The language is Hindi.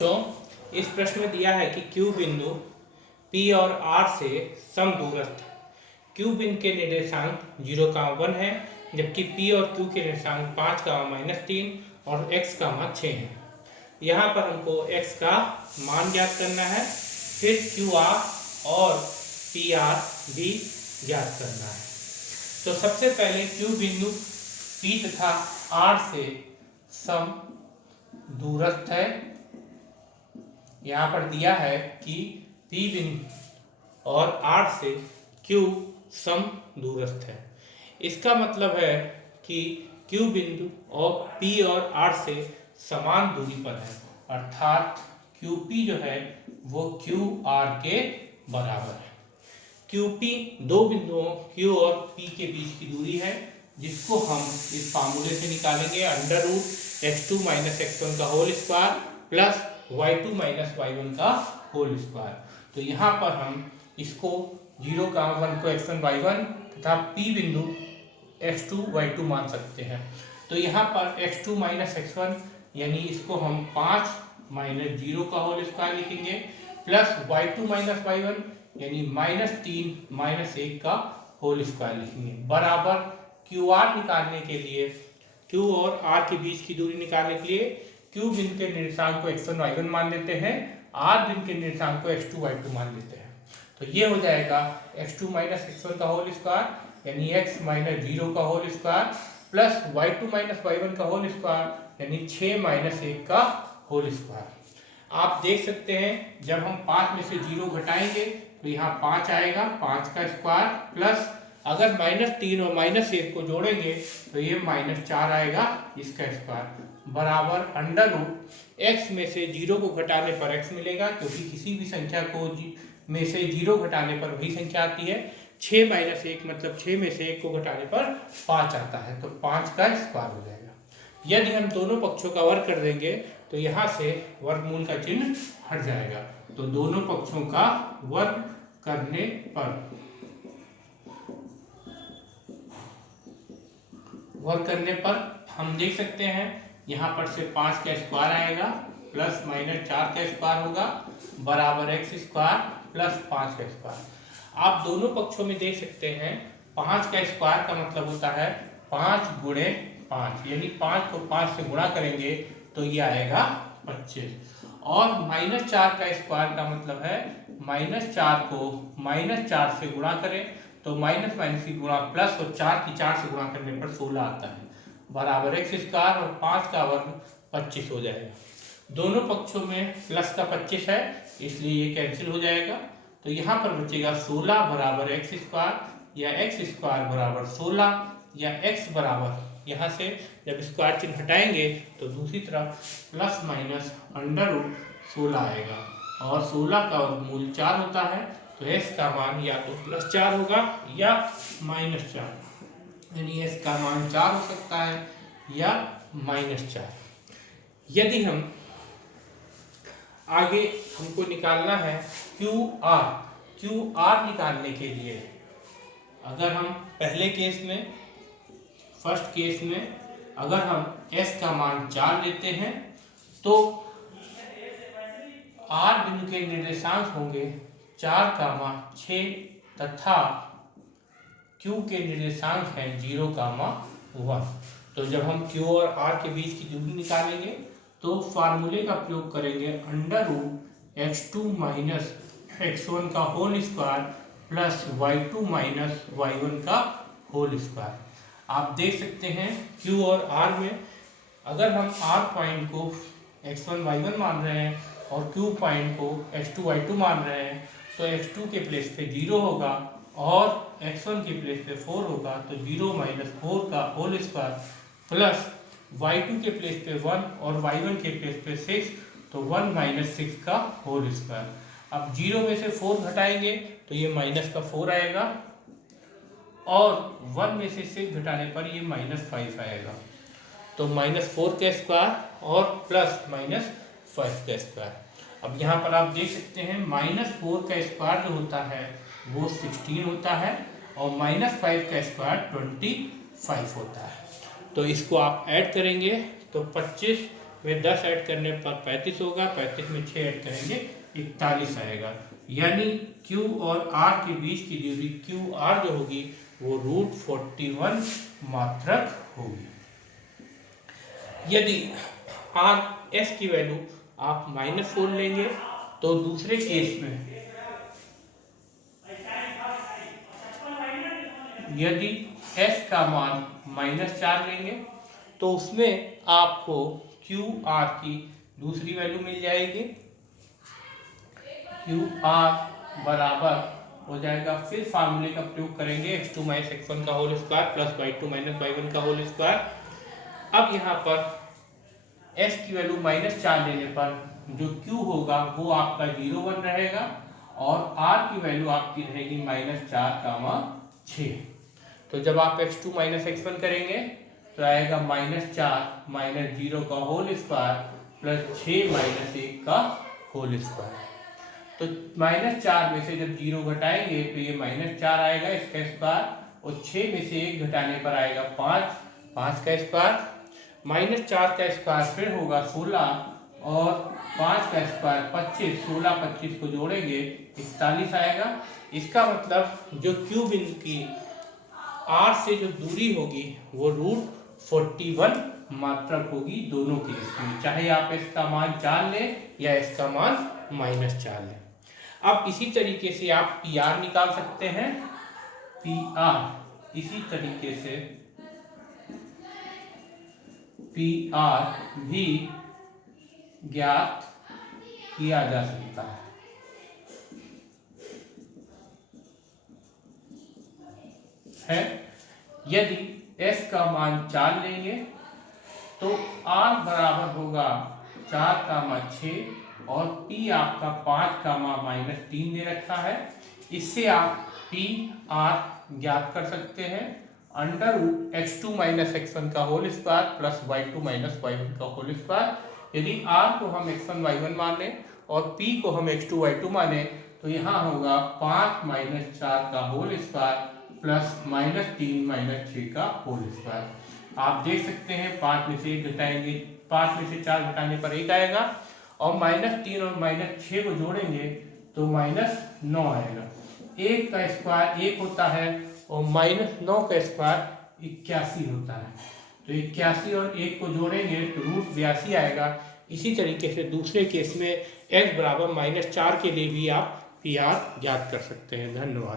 तो इस प्रश्न में दिया है कि Q बिंदु P और R से समदूरस्थ है। Q बिंदु के निर्देशांक 0, 1 है, जबकि P और Q के निर्देशांक 5, -3 और x, 6 है। यहाँ पर हमको x का मान ज्ञात करना है, फिर QR और PR भी ज्ञात करना है। तो सबसे पहले Q बिंदु P तथा R से समदूरस्थ है। यहाँ पर दिया है कि P बिंदु और R से Q समदूरस्थ है। इसका मतलब है कि Q बिंदु और P और R से समान दूरी पर है, अर्थात QP जो है वो QR के बराबर है। QP दो बिंदुओं Q और P के बीच की दूरी है, जिसको हम इस फार्मूले से निकालेंगे, √x2 - x1 का whole square plus y2 - y1 का होल स्क्वायर। तो यहाँ पर हम इसको 0, 1 को x1 y1 तथा P बिंदु x2 y2 मान सकते हैं। तो यहाँ पर x2 - x1 यानी इसको हम 5 - 0 का होल स्क्वायर लिखेंगे, प्लस y2 - y1 यानी -3 - 1 का होल स्क्वायर लिखेंगे, बराबर QR निकालने के लिए, Q और R के बीच की दूरी निकालने के लिए Q बिंदु के निर्देशांक को x1 y1 मान लेते हैं, R बिंदु के निर्देशांक को x2 y2 मान लेते हैं। तो ये हो जाएगा x2 - x1 का होल स्क्वायर यानी x - 0 का whole square plus y2 - y1 का होल स्क्वायर यानी 6 - 1 का होल स्क्वायर। आप देख सकते हैं जब हम 5 में से 0 घटाएंगे तो यहाँ 5 आएगा, 5 का स्क्वायर, प्लस अगर -3 और -1 को जोड़ेंगे तो ये -4 आएगा, इसका स्क्वायर, बराबर √x में से 0 को घटाने पर x मिलेगा, क्योंकि किसी भी संख्या को में से 0 घटाने पर वही संख्या आती है। 6 - 1 मतलब 6 में से 1 को घटाने पर 5 आता है, तो 5 का स्क्वायर हो जाएगा। यदि हम दोनों पक्षों का वर्ग कर देंगे तो यहाँ से वर्गमूल का चिन्ह हट जाएगा। तो दोनों पक्षों का वर्ग करने पर हम देख सकते हैं यहाँ पर से 5 का स्क्वायर आएगा, प्लस -4 का स्क्वायर होगा, बराबर x स्क्वायर प्लस 5 का स्क्वायर। आप दोनों पक्षों में देख सकते हैं 5 का स्क्वायर का मतलब होता है 5 × 5, यानी 5 को 5 से गुणा करेंगे तो ये आएगा 25, और -4 का स्क्वायर का मतलब है -4 को -4 से गुणा करें तो माइनस की गुणा प्लस, और 4 की 4 से गुणा करने पर 16 आता है, बराबर x स्क्वायर और 5 का वर्ग 25 हो जाएगा। दोनों पक्षों में प्लस का 25 है, इसलिए ये कैंसिल हो जाएगा। तो यहाँ पर बचेगा 16 बराबर x स्क्वायर, या x स्क्वायर बराबर 16, या x बराबर, यहाँ से जब स्क्वायर चिन्ह हटाएंगे तो दूसरी तरफ प्लस माइनस √16 आएगा, और 16 का वर्गमूल 4 होता है, तो x का मान या तो +4 होगा या -4, यानी x का मान 4 हो सकता है या -4। यदि हम आगे हमको निकालना है QR निकालने के लिए, अगर हम पहले केस में, फर्स्ट केस में अगर हम s का मान 4 लेते हैं तो R बिंदु के निर्देशांक होंगे 4, 6 तथा Q के निर्देशांक हैं 0, 1। तो जब हम Q और R के बीच की दूरी निकालेंगे तो फार्मूले का प्रयोग करेंगे, √x2 - x1 का whole square plus y2 - y1 का होल स्क्वायर। आप देख सकते हैं Q और R में अगर हम R पॉइंट को x1 y1 मान रहे हैं और Q पॉइंट को x2 y2 मान रहे हैं, तो x2 के प्लेस पे 0 होगा और x1 के प्लेस पे 4 होगा, तो 0 - 4 का होल स्क्वायर प्लस y2 के प्लेस पे 1 और y1 के प्लेस पे 6, तो 1 - 6 का होल स्क्वायर। अब 0 में से 4 घटाएंगे तो ये -4 आएगा, और 1 में से 6 घटाने पर ये -5 आएगा, तो -4 का स्क्वायर और प्लस -5 का स्क्वायर। अब यहाँ पर आप देख सकते हैं -4 का स्क्वायर जो होता है वो 16 होता है, और -5 का स्क्वायर 25 होता है। तो इसको आप ऐड करेंगे तो 25 में 10 ऐड करने पर 35 होगा, 35 में 6 ऐड करेंगे 41 आएगा। यानी Q और R के बीच की दूरी QR जो होगी वो √41 मात्रक होगी। यदि S की वैल्यू आप -4 लेंगे तो दूसरे केस में यदि S का मान -4 लेंगे तो उसमें आपको QR की दूसरी वैल्यू मिल जाएगी। QR बराबर हो जाएगा, फिर फार्मूले का प्रयोग करेंगे x2 - x1 का whole square plus y2 - y1 का होल स्क्वायर। अब यहाँ पर S की वैल्यू -4 लेने पर जो Q होगा वो आपका 0,1 रहेगा और R की वैल्यू आपकी रहेगी -4, 6। तो जब आप x2 - x1 करेंगे तो आएगा -4 - 0 का होल स्क्वायर प्लस 6 - 1 का होल स्क्वायर। तो -4 में से जब 0 घटाएंगे तो ये -4 आएगा इसका स्क्वायर, और 6 में से 1 घटाने पर आएगा 5 का स्क्वायर। -4 का स्क्वायर फिर होगा 16 और 5 का स्क्वायर 25, 16 25 को जोड़ेंगे 41 आएगा। इसका मतलब जो Q बिंदु की R से जो दूरी होगी वो √41 मात्रक होगी दोनों केस में, चाहे आप इसका मान 4 लें या इसका मान -4 लें। अब इसी तरीके से आप PR निकाल सकते हैं। PR इसी तरीके से PR भी ज्ञात किया जा सकता है। यदि S का मान 4 लेंगे तो R बराबर होगा 4, 6 और P आपका 5, -3 दे रखा है। इससे आप PR ज्ञात कर सकते हैं। √x2 - x1 का whole square plus y2 - y1 का होल स्क्वायर। यदि R को हम x1 y1 माने और P को हम x2 y2 माने तो यहाँ होगा 5 - 4 का होल स्क्वायर प्लस -3 - 6 का होल स्क्वायर। आप देख सकते हैं 5 में से 1 घटाएंगे, 5 में से 4 घटाने पर 1 आएगा और -3 और -6 को जोड़ेंगे तो -9 आएगा। 1 का स्क्वायर 1 होता है और -9 का स्क्वायर 81 होता है। तो 81 और 1 को जोड़ेंगे तो √82 आएगा। इसी तरीके से दूसरे केस में x बराबर -4 के लिए भी आप PR ज्ञात कर सकते हैं। धन्यवाद।